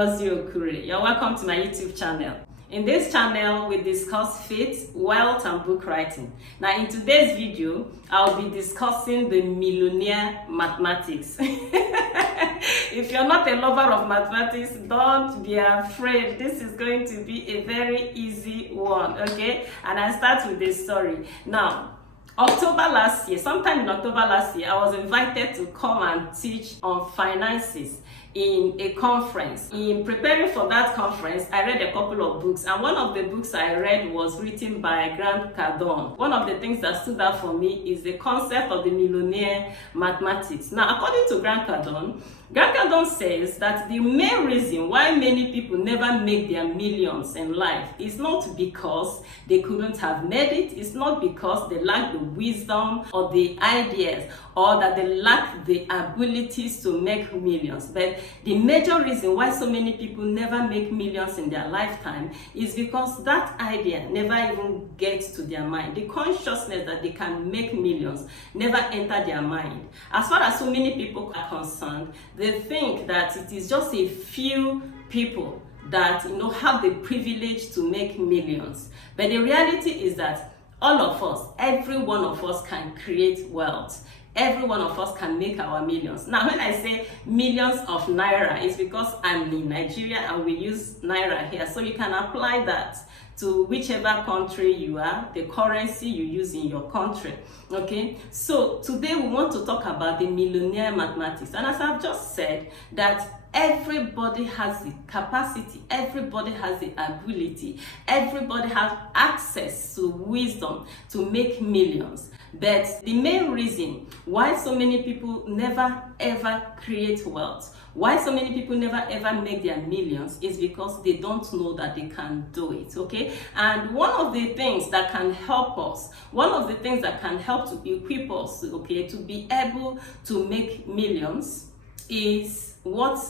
NGOZI Okure. You're welcome to my YouTube channel. In this channel, we discuss faith, wealth, and book writing. Now, in today's video, I'll be discussing the millionaire mathematics. If you're not a lover of mathematics, don't be afraid. This is going to be a very easy one, okay? And I start with this story. Now, sometime in October last year, I was invited to come and teach on finances in a conference. In preparing for that conference, I read a couple of books, and one of the books I read was written by Grant Cardone. One of the things that stood out for me is the concept of the millionaire mathematics. Now, according to Grant Cardone says that the main reason why many people never make their millions in life is not because they couldn't have made it, it's not because they lack the wisdom or the ideas, or that they lack the abilities to make millions. But the major reason why so many people never make millions in their lifetime is because that idea never even gets to their mind. The consciousness that they can make millions never enter their mind. As far as so many people are concerned, they think that it is just a few people that have the privilege to make millions. But the reality is that all of us, every one of us, can create wealth. Every one of us can make our millions. Now, when I say millions of naira, it's because I'm in Nigeria and we use naira here. So you can apply that to whichever country you are, the currency you use in your country. Okay, so today we want to talk about the millionaire mathematics. And as I've just said, that everybody has the capacity, everybody has the ability, everybody has access to wisdom to make millions. But the main reason why so many people never ever create wealth, why so many people never ever make their millions, is because they don't know that they can do it, okay? And one of the things that can help us, one of the things that can help to equip us, okay, to be able to make millions is what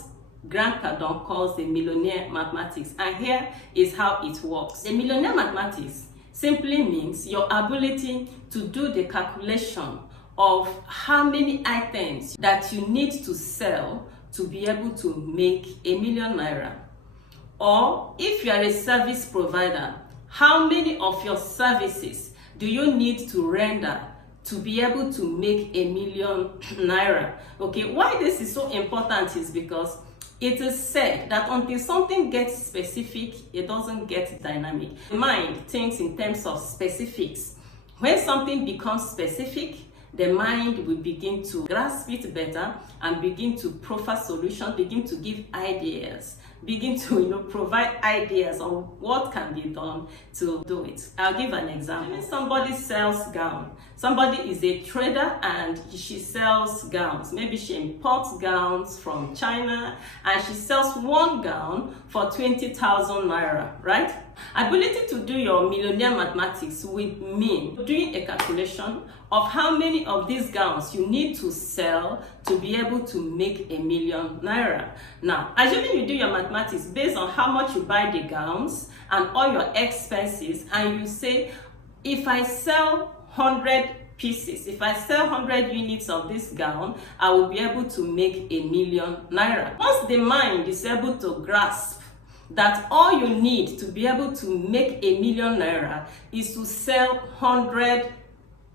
Grant Cardone calls the millionaire mathematics. And here is how it works. The millionaire mathematics simply means your ability to do the calculation of how many items that you need to sell to be able to make $1 million naira. Or if you are a service provider, how many of your services do you need to render to be able to make $1 million naira? Okay, why this is so important is because it is said that until something gets specific, it doesn't get dynamic. The mind thinks in terms of specifics. When something becomes specific, the mind will begin to grasp it better and begin to proffer solutions, begin to give ideas, begin to provide ideas on what can be done to do it. I'll give an example. When somebody sells gown, somebody is a trader and she sells gowns. Maybe she imports gowns from China and she sells one gown for 20,000 naira, right? Ability to do your millionaire mathematics would mean doing a calculation of how many of these gowns you need to sell to be able to make $1 million naira. Now, assuming you do your mathematics based on how much you buy the gowns and all your expenses, and you say, if I sell 100 pieces, if I sell 100 units of this gown, I will be able to make $1 million naira. Once the mind is able to grasp that all you need to be able to make $1 million naira is to sell 100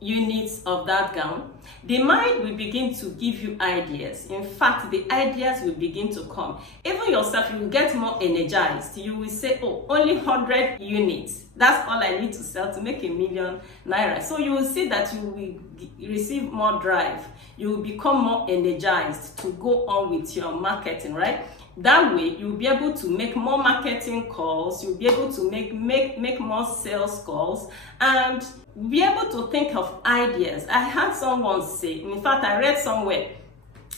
units of that gown, the mind will begin to give you ideas. In fact, the ideas will begin to come. Even yourself, you will get more energized. You will say, oh, only 100 units. That's all I need to sell to make $1 million naira. So you will see that you will receive more drive. You will become more energized to go on with your marketing, right? That way, you'll be able to make more marketing calls, you'll be able to make more sales calls, and be able to think of ideas. I had someone say, in fact, I read somewhere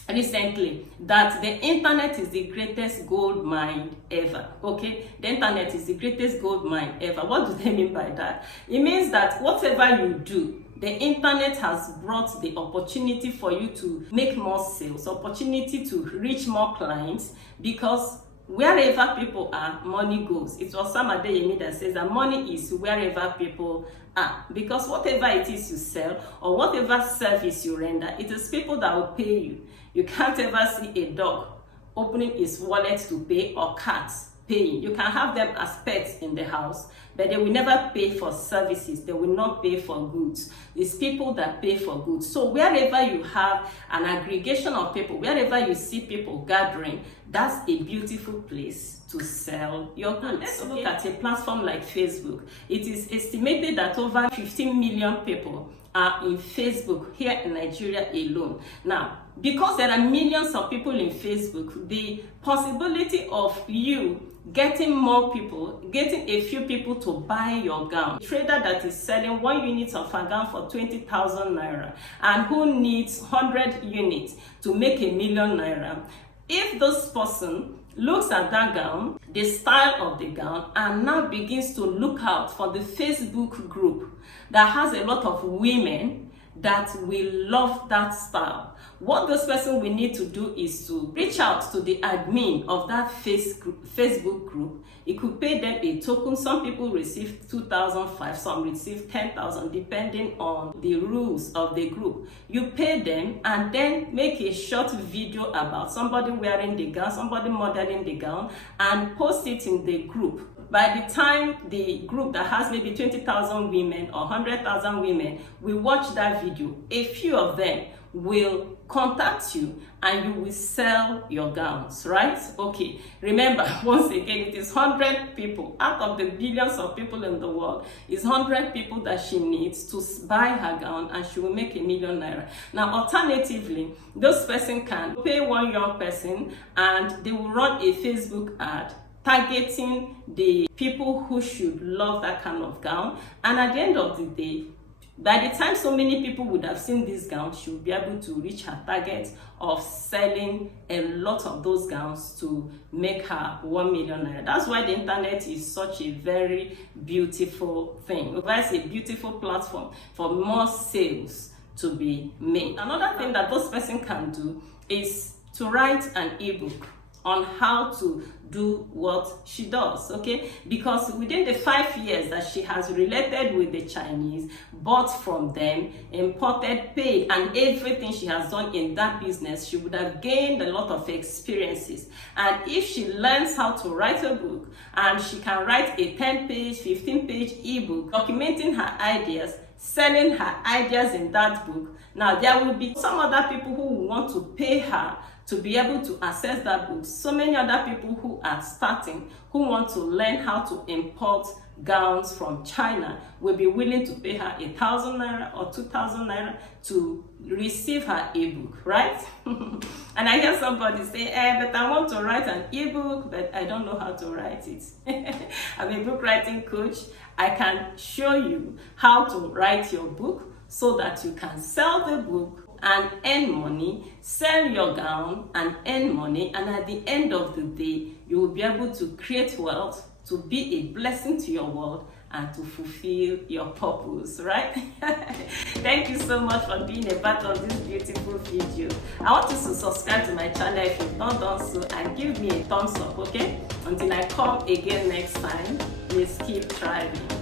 recently that the internet is the greatest gold mine ever. Okay, the internet is the greatest gold mine ever. What do they mean by that? It means that whatever you do, the internet has brought the opportunity for you to make more sales, opportunity to reach more clients, because wherever people are, money goes. It was Sam Adeyemi that says that money is wherever people are, because whatever it is you sell or whatever service you render, it is people that will pay you. You can't ever see a dog opening his wallet to pay, or cats paying. You can have them as pets in the house, but they will never pay for services. They will not pay for goods. It's people that pay for goods. So wherever you have an aggregation of people, wherever you see people gathering, that's a beautiful place to sell your goods. Let's look at a platform like Facebook. It is estimated that over 15 million people are in Facebook here in Nigeria alone. Now, because there are millions of people in Facebook, the possibility of you getting more people, getting a few people to buy your gown. A trader that is selling 1 unit of a gown for 20,000 naira and who needs 100 units to make ₦1 million, if this person looks at that gown, the style of the gown, and now begins to look out for the Facebook group that has a lot of women that will love that style, what this person will need to do is to reach out to the admin of that Facebook group. It could pay them a token. Some people receive 2,500, some receive 10,000, depending on the rules of the group. You pay them and then make a short video about somebody wearing the gown, somebody modeling the gown, and post it in the group. By the time the group that has maybe 20,000 women or 100,000 women will watch that video, a few of them will contact you and you will sell your gowns, right? Okay, remember, once again, it is 100 people out of the billions of people in the world. It's 100 people that she needs to buy her gown, and she will make ₦1 million. Now, alternatively, this person can pay one young person and they will run a Facebook ad targeting the people who should love that kind of gown. And at the end of the day, by the time so many people would have seen this gown, she will be able to reach her target of selling a lot of those gowns to make her ₦1 million. That's why the internet is such a very beautiful thing. It provides a beautiful platform for more sales to be made. Another thing that this person can do is to write an ebook on how to do what she does, okay? Because within the 5 years that she has related with the Chinese, bought from them, imported, paid, and everything she has done in that business, she would have gained a lot of experiences. And if she learns how to write a book, and she can write a 10-page, 15-page ebook documenting her ideas, selling her ideas in that book, now there will be some other people who will want to pay her to be able to access that book. So many other people who are starting, who want to learn how to import gowns from China, will be willing to pay her 1,000 naira or 2,000 naira to receive her ebook, right? And I hear somebody say, but I want to write an ebook, but I don't know how to write it. I'm a book writing coach. I can show you how to write your book so that you can sell the book and earn money, sell your gown and earn money, and at the end of the day, you will be able to create wealth, to be a blessing to your world, and to fulfill your purpose, right? Thank you so much for being a part of this beautiful video. I want you to subscribe to my channel if you've not done so, and give me a thumbs up, okay? Until I come again next time, please keep thriving.